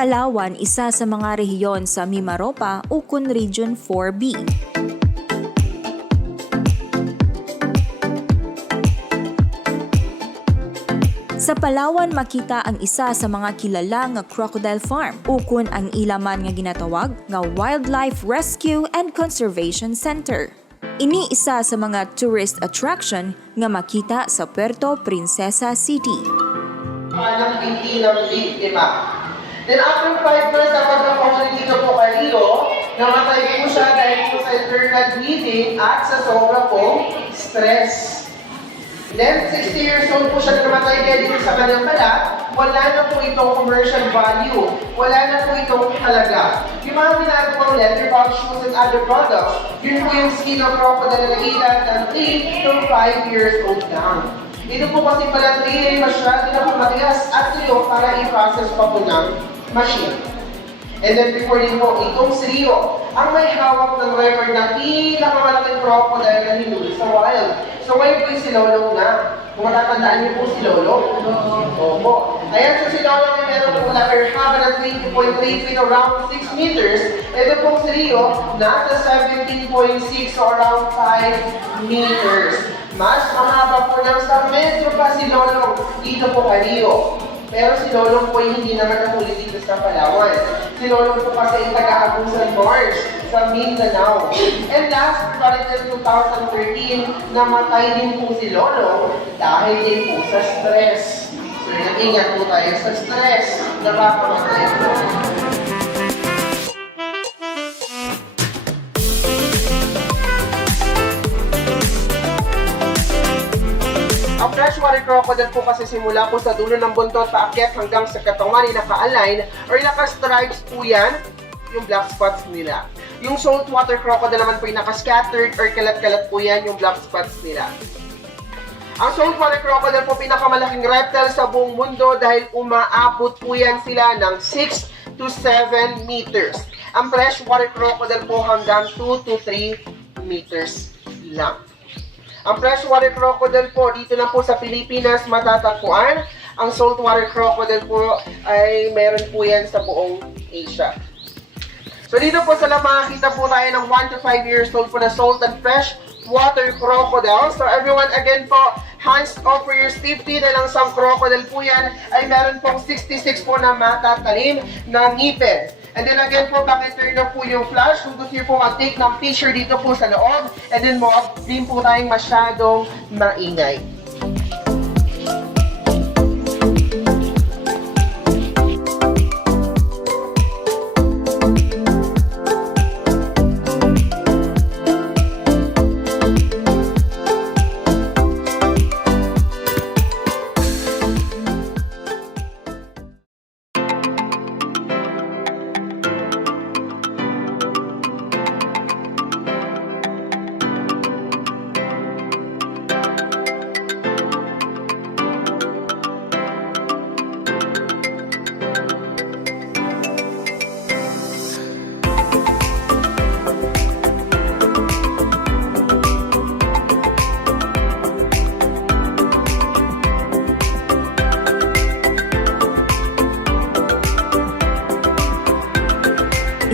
Palawan isa sa mga rehiyon sa Mimaropa ukon Region 4B. Sa Palawan makita ang isa sa mga kilala nga crocodile farm ukon ang ilaman nga ginatawag nga Wildlife Rescue and Conservation Center. Ini isa sa mga tourist attraction nga makita sa Puerto Princesa City. Anong indi ng biktima. Then after 5 months na pagka-function dito po kanino, namatay po siya dahil po sa internal bleeding at sa sobra pong stress. Then 60 years old po siya namatay dahil dito sa kanyang balat, wala na po itong commercial value, wala na po itong halaga. Yung mga ginagawang leather bag, shoes, and other products, yun po yung skin of crocodile na edad ng 3 to 5 years old lang. Ito po kasi pala 3 masyado na po matigas at tuyo para i-process pa po ng machine. And then before din po, itong si Rio, ang may hawak ng record na pinakamalaking crocodile na hinuli sa wild. So ngayon po yung si Lolo na. Kung matatandaan niyo po si Lolo? Opo. Ayan, so si Lolo ay meron po laker haba ng 20.3 feet around 6 meters. Ito pong si Rio, nasa 17.6 o around 5 meters. Mas mahaba po ng sa metro pa si Lolo dito po kay Rio. Pero si Lolong po hindi naman nahuli dito sa Palawan. Si Lolong po kasi ay taga-Abusan Mars sa Mindanao. And last, Crocodile 2013, namatay din po si Lolong dahil din po sa stress. So ingat po tayo sa stress. Nakakamatay po. Ang freshwater crocodile po kasi simula po sa dulo ng buntot paakyat hanggang sa katawan ay naka-align or naka-stripes po yan, yung black spots nila. Yung saltwater crocodile naman po ay naka-scattered or kalat-kalat po yan, yung black spots nila. Ang saltwater crocodile po pinakamalaking reptile sa buong mundo dahil umaabot po yan sila ng 6 to 7 meters. Ang freshwater crocodile po hanggang 2 to 3 meters lang. Ang freshwater crocodile po, dito lang po sa Pilipinas matatagpuan. Ang saltwater crocodile po ay meron po yan sa buong Asia. So dito po sa lab makakita po tayo ng 1 to 5 years old po na salt and fresh water crocodile. So everyone again po, hands off for your safety dahil ang isang crocodile po yan ay meron pong 66 po na matatalim na ngipin. And then again po, pakit-turn na po yung flash. Kung gusto nyo po mag-take ng picture dito po sa loob. And then din po tayong masyadong maingay.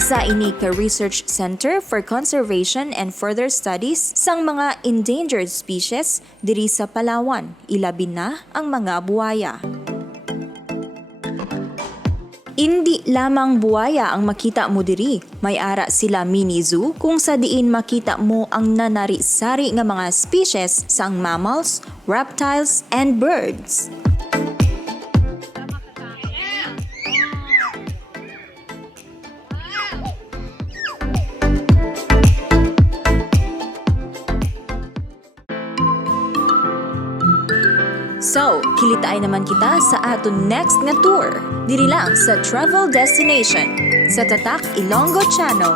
Isa ini ka Research Center for Conservation and Further Studies sang mga endangered species diri sa Palawan, ilabi na ang mga buwaya. Indi lamang buwaya ang makita mo diri, may ara sila mini zoo kung sa diin makita mo ang nanari-sari nga mga species sang mammals, reptiles, and birds. So, kilitaay naman kita sa aton next nga tour. Diri lang sa travel destination sa Tatak Ilonggo Channel.